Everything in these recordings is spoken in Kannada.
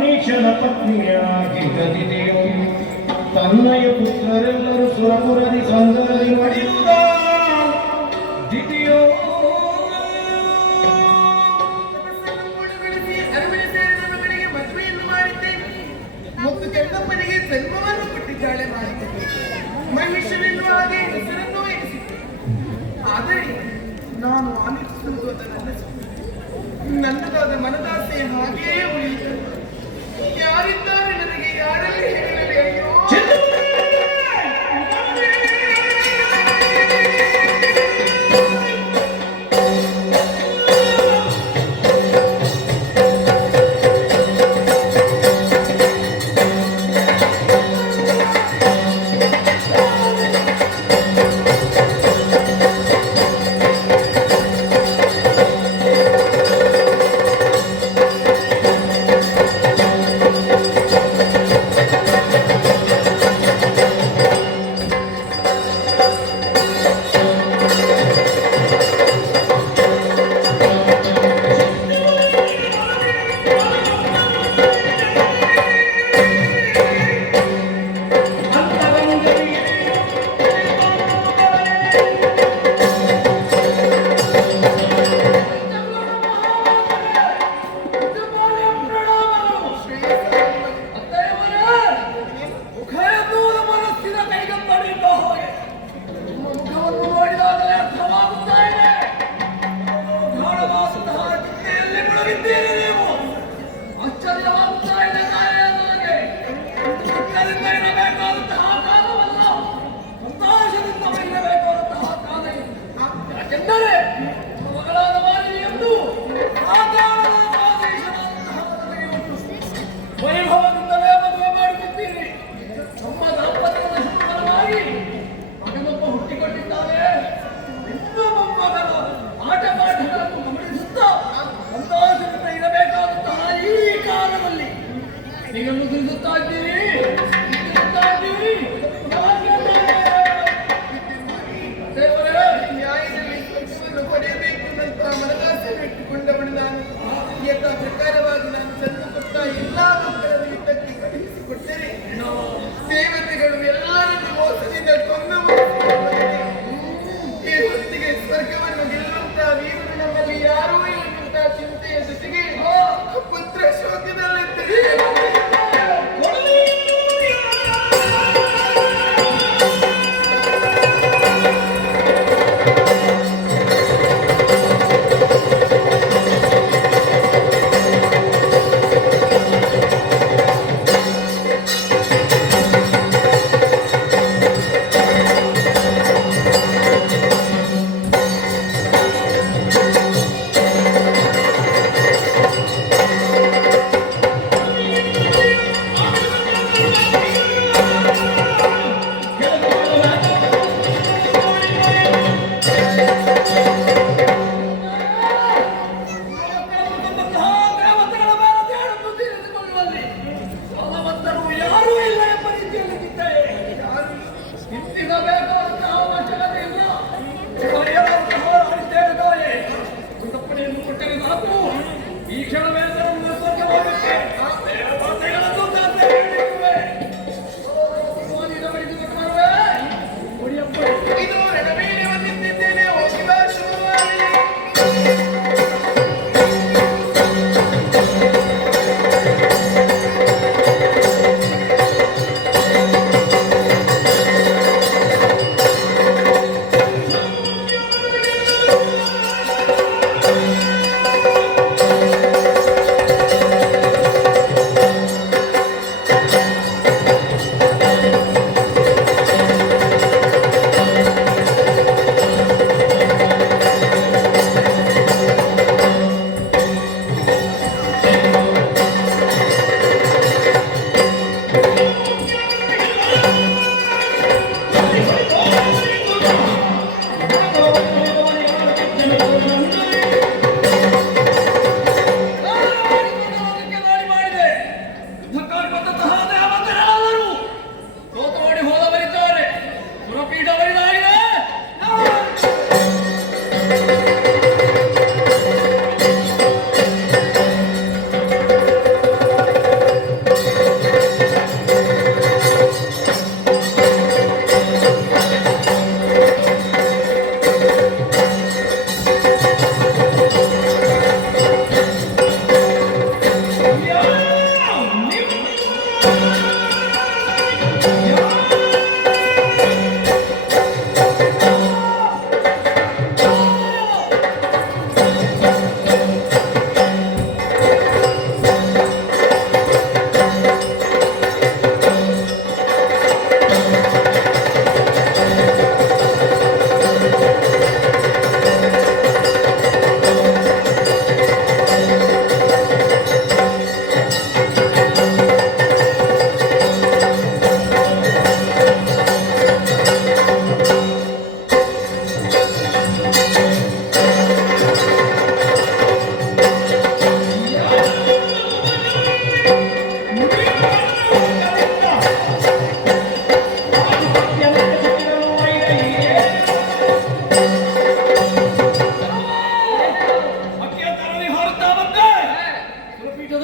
ನೀಚನ ಪತ್ನಿಯಾಗಿದ್ದದಿದೆಯೋ ತನ್ನಯ ಪುತ್ರರೆಲ್ಲರೂ ಸುರಪುರದಿ ಸಂದರದಿ ನಡೆಯುವುದ ದಿದೆಯೋ ಮತ್ತು ಕೆಂಡಪ್ಪನಿಗೆ ಜನ್ಮವನ್ನು ಕೊಟ್ಟಿದ್ದಾಳೆ ಮಾಡಿದ್ದೆ ಮಹಿಷನೆನ್ನುವ ಹಾಗೆ ಹೆಸರನ್ನು ಎನಿಸಿದ್ದೆ. ಆದರೆ ನಾನು ಆಲೋಚಿಸುವುದು ನನ್ನದಾದ ಮನದಾಸೆ ಹಾಗೆಯೇ ಉಳಿಯಿತು. ಯಾರಿದ್ದಾರೆ ನನಗೆ, ಯಾರಲ್ಲಿ ಹೇಳಲಿ? ಅಯ್ಯೋ ವೈಭವದಿಂದಲೇ ಮದುವೆ ಮಾಡಿಬಿದ್ದೀರಿ. ನಮ್ಮ ದಾಂಪತ್ಯದ ಶುಭಕರವಾಗಿ ಮಗನೊಬ್ಬ ಹುಟ್ಟಿಕೊಂಡಿದ್ದಾನೆ. ಇನ್ನು ಮೊಮ್ಮಗನ ಆಟ ಪಾಠಗಳನ್ನು ಗಮನಿಸುತ್ತಾ ಸಂತೋಷದಿಂದ ಇರಬೇಕಾದಂತಹ ಈ ಕಾಲದಲ್ಲಿ ನೀವನ್ನು ತಿಳಿಸುತ್ತಾ ಇದ್ದೀರಿ. ನ್ಯಾಯದಲ್ಲಿ ಸ್ವಲ್ಪವನ್ನು ಪಡೆಯಬೇಕು ಅಂತ ಮನದಾಸೆ ಇಟ್ಟುಕೊಂಡವನು ನಾನು. ಯಥಾ ಪ್ರಕಾರವಾಗಿ ನಾನು ಜನ್ಮ ಕೊಟ್ಟ ಎಲ್ಲಾ ಮಕ್ಕಳನ್ನು ಯುದ್ಧಕ್ಕೆ ಕಳುಹಿಸಿಕೊಟ್ಟರೆ ದೇವತೆಗಳು ಎಲ್ಲರನ್ನು ಮೋಸದಿಂದ ಕೊಂದು ಈ ಹೊತ್ತಿಗೆ ಸ್ವರ್ಗವನ್ನು ಗೆಲ್ಲುವಂತಹ ವೀರರು ನಮ್ಮಲ್ಲಿ ಯಾರೂ ಇಲ್ಲಂತಹ ಚಿಂತೆಯ ಜೊತೆಗೆ ಪುತ್ರ ಶೋಕದಲ್ಲಿದ್ದರೆ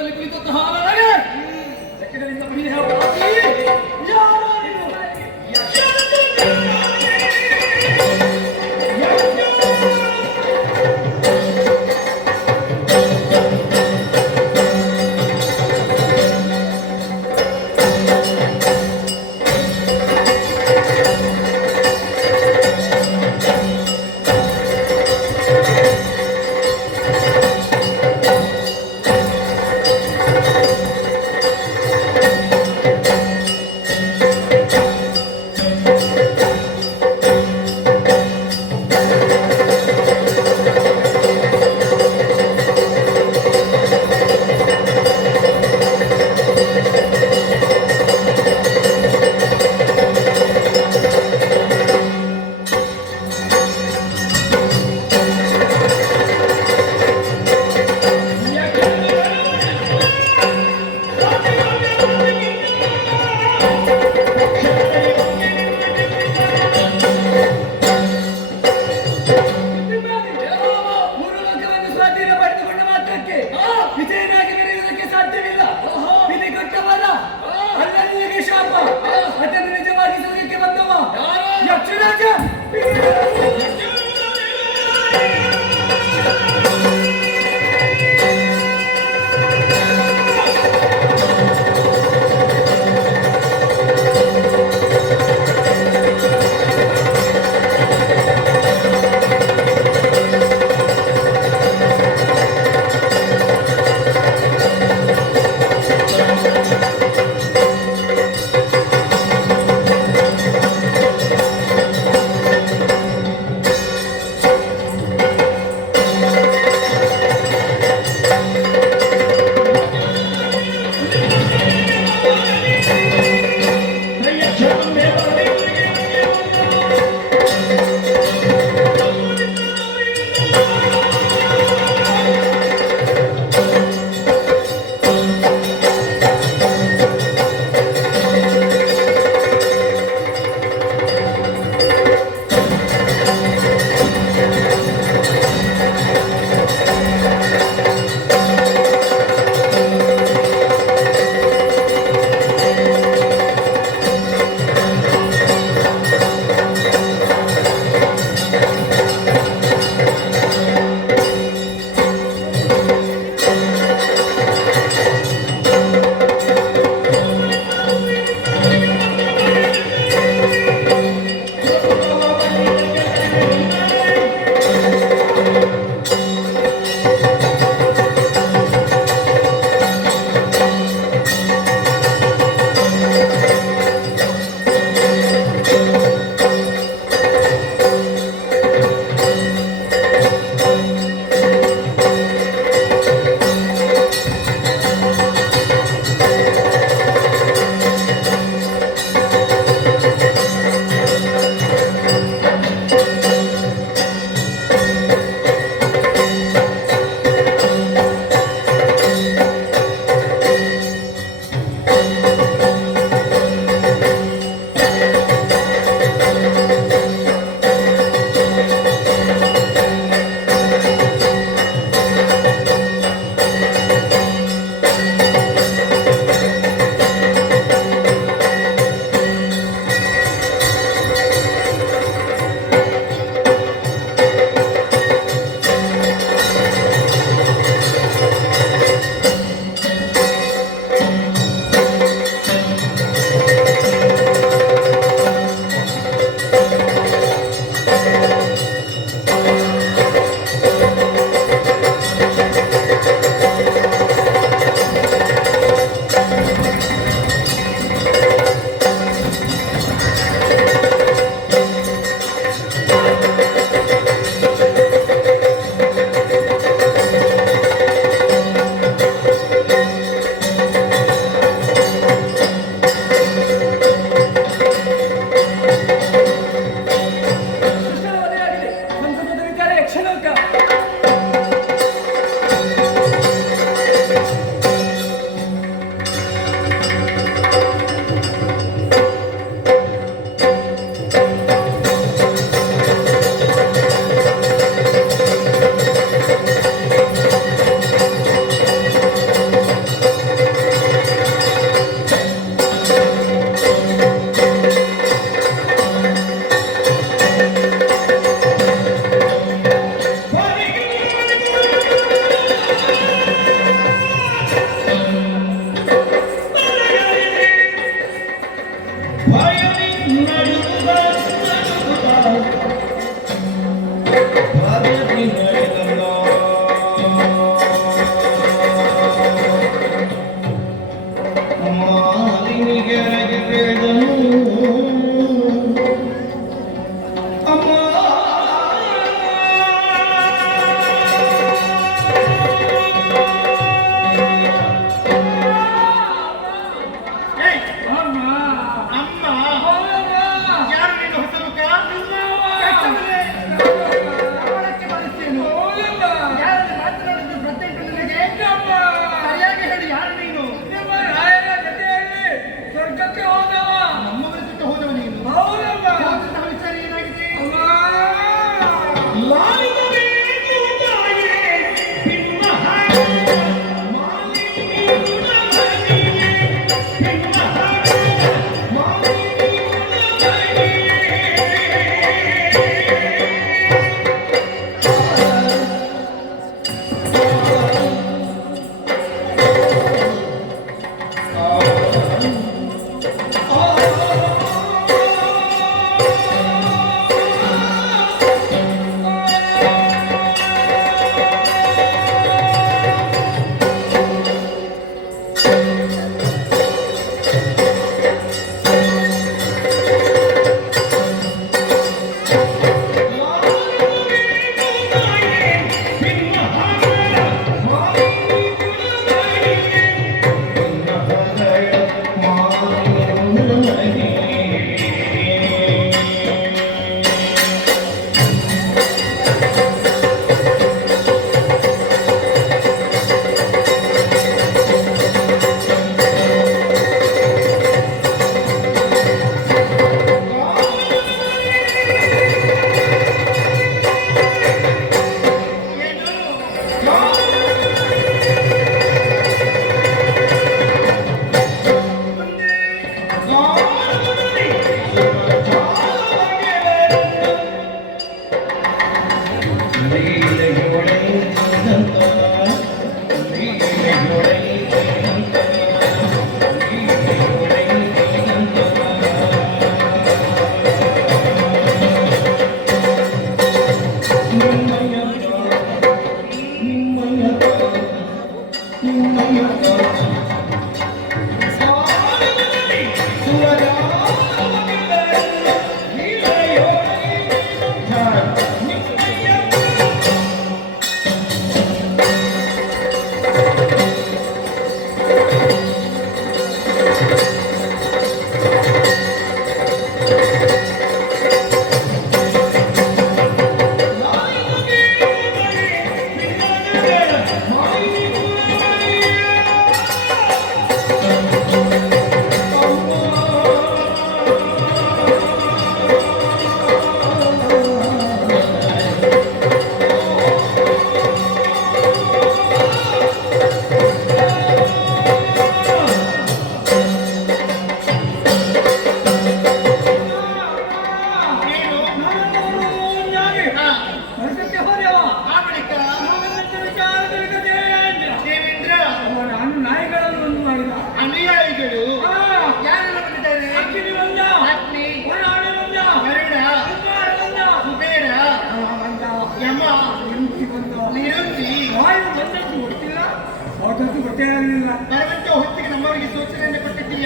ಪೀಠದಲ್ಲಿ ಕುಳಿತಂತಹ ನನಗೆ ಲೆಕ್ಕಗಳಿಂದ ಮಹಿಳೆ ಅಪರಾಧಿ ಯಾರು ನೀನು?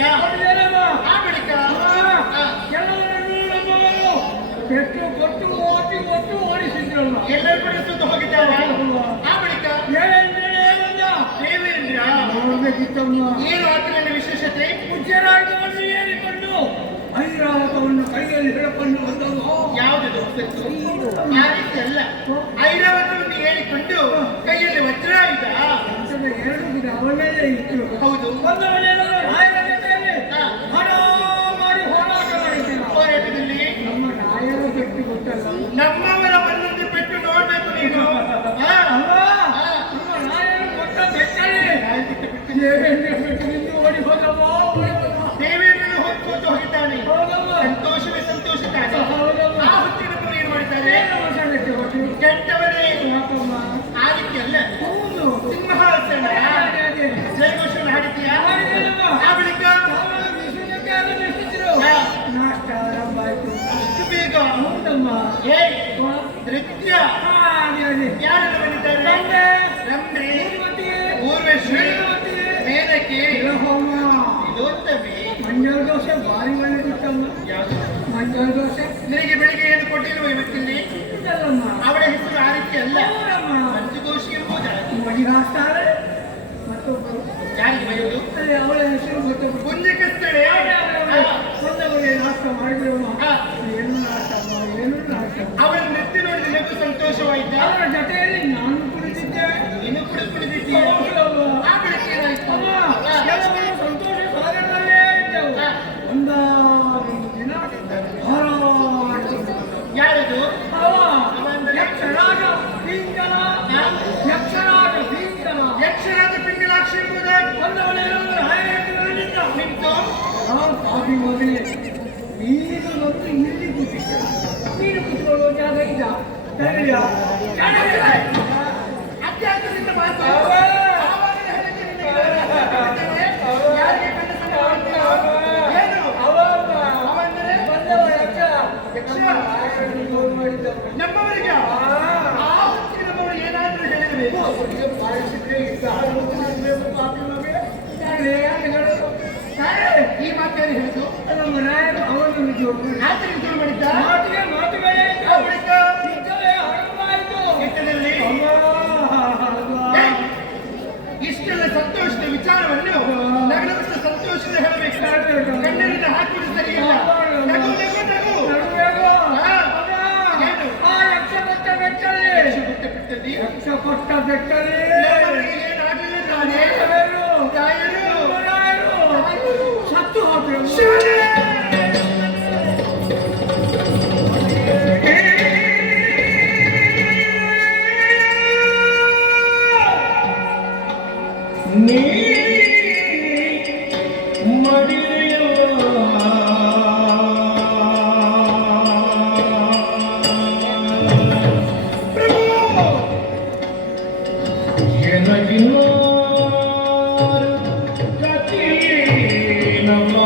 ಕೊಟ್ಟಿದ್ದೀಯಾ ಕೊಟ್ಟಿದ್ದೇನಮ್ಮ? ಆ ಬಳಿಕ ಕೆಲವರನ್ನು ನಮ್ಮವರು ಪೆಟ್ಟು ಕೊಟ್ಟು ಓಟಿ ಒಟ್ಟು ಓಡಿಸಿದ್ರಲ್ಲ. ಎಲ್ಲರೂ ಕೂಡ ಸುತ್ತು ಹೋಗಿದ್ದಾರ ಆ ಬಳಿಕ ದೇವೇಂದ್ರ ನೋಡ್ಬೇಕಿತ್ತಮ್ಮ. ಏನು ಆತನ ವಿಶೇಷತೆ ಪೂಜ್ಯರಾಗವನ್ನು ಏರಿಕೊಂಡು ಐರಾವತವನ್ನು ಕೈಯಲ್ಲಿ ಹಿಡಕೊಂಡು ಬಂದವು. ಯಾವುದದು ಆ ರೀತಿ ಅಲ್ಲ, ಐರಾವತವನ್ನು ಹೇಳಿಕೊಂಡು ಕೈಯಲ್ಲಿ ವಜ್ರಾಯುಧ. ಎರಡು ದಿನ ಅವನಲ್ಲೇ ಇತ್ತು. ಹೌದು, ಬಂದವನೇನಾದರೂ ರಾಯರ ಜೊತೆಯಲ್ಲಿ ಹಣ ಮಾಡಿ ಹೋರಾಟ ಮಾಡಿದ್ದೇನೆ. ಹೋರಾಟದಲ್ಲಿ ನಮ್ಮ ರಾಯರ ಪೆಟ್ಟು ಗೊತ್ತಲ್ಲ. ನಮ್ಮವರ ಒಂದೊಂದು ಪೆಟ್ಟು ನೋಡ್ಬೇಕು ನೀನು. ಅಲ್ವಾ? ನಮ್ಮ ರಾಯರು ಕೊಟ್ಟ ಬೆಟ್ಟಲ್ಲಿ ದೇವೇಂದ್ರ ಬೆಟ್ಟದಿಂದ ಓಡಿ ಹೋದವ. ದೇವೇಂದ್ರನು ಹೊತ್ತು ಹೋಗಿದ್ದಾನೆ. ಸಂತೋಷವೇ ಸಂತೋಷ ತಾನೆ. ಆ ಹೊತ್ತಿನವರು ಏನು ಮಾಡ್ತಾರೆ? ಕೆಟ್ಟವರೇ ಆ ರೀತಿ ಅಲ್ಲ. ಸಿಂಹಾಸನ ಜಯಘೋಷವನ್ನು ಹಾಡಿದ್ದೀಯಾ? ಆ ಬಳಿಕ ನಾಷ್ಟ ಆರಂಭ ಆಯ್ತು. ಅಷ್ಟು ಬೇಗ ಹೌದಮ್ಮ. ನೃತ್ಯ ಯಾರು ಯಾರೆಲ್ಲ ಬಂದಿದ್ದಾರೆ? ರಂಭೆ, ಊರ್ವಶಿ, ಮೇನಕೆ, ಇದೋತ್ತಮೆ. ಮಂಜಾಳ ದೋಸೆ ಭಾರಿ ಒಳ್ಳೆದಿತ್ತಮ್ಮ. ಯಾವುದು? ಮಂಜಾಳ ದೋಸೆ ನಿನಗೆ ಬೆಳಿಗ್ಗೆ ಏನು ಕೊಟ್ಟಿಲ್ವ ಇವತ್ತಿಲ್ಲಿ? ಇದಲ್ಲಮ್ಮ. ಅವಳ ಹೆಸರು ಆ ರೀತಿ ಅಲ್ಲ, ಹೌದಮ್ಮ. ಮಂಜು ದೋಷಿ ಎಂಬುದಾ? ಮಡಿ ಹಾಕ್ತಾರೆ ಮತ್ತೊಬ್ಬರು. ಯಾರಿಗೆ ಬರೆಯುವುದು? ಅಲ್ಲಿ ಅವಳ ಹೆಸರು ಮತ್ತೊಬ್ಬರು. ಪುಣ್ಯಕಸ್ತಳೆ. ಬಂದವರಿಗೆ ನಾಷ್ಟ ಮಾಡಿದ್ರು. ಏನು ನಾಷ್ಟ ಏನು ನಾಷ್ಟ. ಅವಳ ನೃತ್ಯ ನೋಡಿ ನಿನಗೂ ಸಂತೋಷವಾಯ್ತಾ? ಅವರ ಜೊತೆಯಲ್ಲಿ ನಾನು ಕುಳಿತಿದ್ದೆ. ನೀನು ಕೂಡ ಕುಳಿತಿದ್ದೀಯ. ಆ ಬಳಿಕ ಏನಾಯ್ತು? ಕೆಲವರು ಸಂತೋಷ ಸಾಗರದಲ್ಲೇ ಇದ್ದವು. ಒಂದಾನೊಂದು ದಿನ ಹಾರಾಡ್ತಿದ್ದವು. ಯಾರದು? ಯಕ್ಷರಾಜ ಪಿಂಗಲ. ಯಕ್ಷರಾಜ ಪಿಂಗಲ. ಯಕ್ಷರಾಜ ಪಿಂಗಲಾಕ್ಷಿ ಎಂಬುದಾ? ಬಂದವನೇನಾದರೂ ಹಾಯೇಟುಗಳಿಂದ ನಿಂತು ಕಾಫಿ ಮೊದಲೇ ನೀನು ಬಂದು ಇಲ್ಲಿ ಕೂತಿದ್ದ. ನೀನು ಕೂತ್ಕೊಳ್ಳುವ ಜಾಗ ಇದ್ದ. ಸರಿಯಾ? ಅತ್ಯಾಚಾರದಿಂದ ಮಾತು. ಯಾರಿಗೆ ಕಂಡ ಸಂಭವ? ಏನು? ಅವಂದರೆ ಬಂದವ ಯಕ್ಷ. ಯಕ್ಷ ಮಾಡಿದ್ದವ. ನಮ್ಮವರಿಗೆ ಆ ಹೊತ್ತಿಗೆ ನಮ್ಮವರು ಏನಾದರೂ ಹೇಳಬೇಕು. ಈ ಮಾತೇನು ಹೇಳಿದ್ದು? ನಮ್ಮ ರಾಯರು ಅವನನ್ನು ಜೋಡು ಆತನಿಗೆ ಶುರು ಮಾಡಿದ್ದ. ಮಾತುಗಳೇ ಆ ಬಳಿಕ ಯುದ್ಧವೇ ಆರಂಭವಾಯಿತು. ಯುದ್ಧದಲ್ಲಿ ಇಷ್ಟೆಲ್ಲ ಸಂತೋಷದ ವಿಚಾರವನ್ನು ನಗರದ ಸಂತೋಷದ ಹೇಳಬೇಕು. ಕಣ್ಣೀರನ್ನು ಹಾಕುವುದು ಸರಿಯಿಲ್ಲ. ನಗು ನಗು ನಗು. ಏನು? ಆ ಯಕ್ಷ ಕೊಟ್ಟ ಬೆಟ್ಟಲ್ಲಿ ಬಿಟ್ಟಲ್ಲಿ ಯಕ್ಷ ಕೊಟ್ಟ ಬೆಟ್ಟಲ್ಲಿ ಏನಾಗಲಿಲ್ಲ ತಾನೇ? ರಾಯರು ಸತ್ತು ಹೋದ್ರು. ನೀ ಮಡಿಯಲ್ಲ ಎನಗಿನ್ನೋ ಕಥೆನಮ್ಮ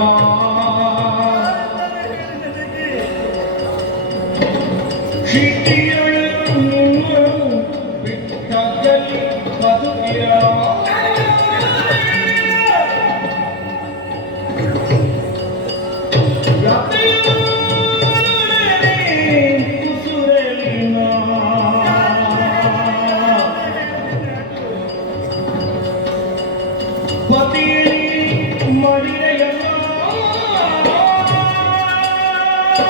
ಶಿಟಿಯನ್ನು ಬಿಟ್ಟದಲ್ಲಿ ಬದುಕಿಯ Got me.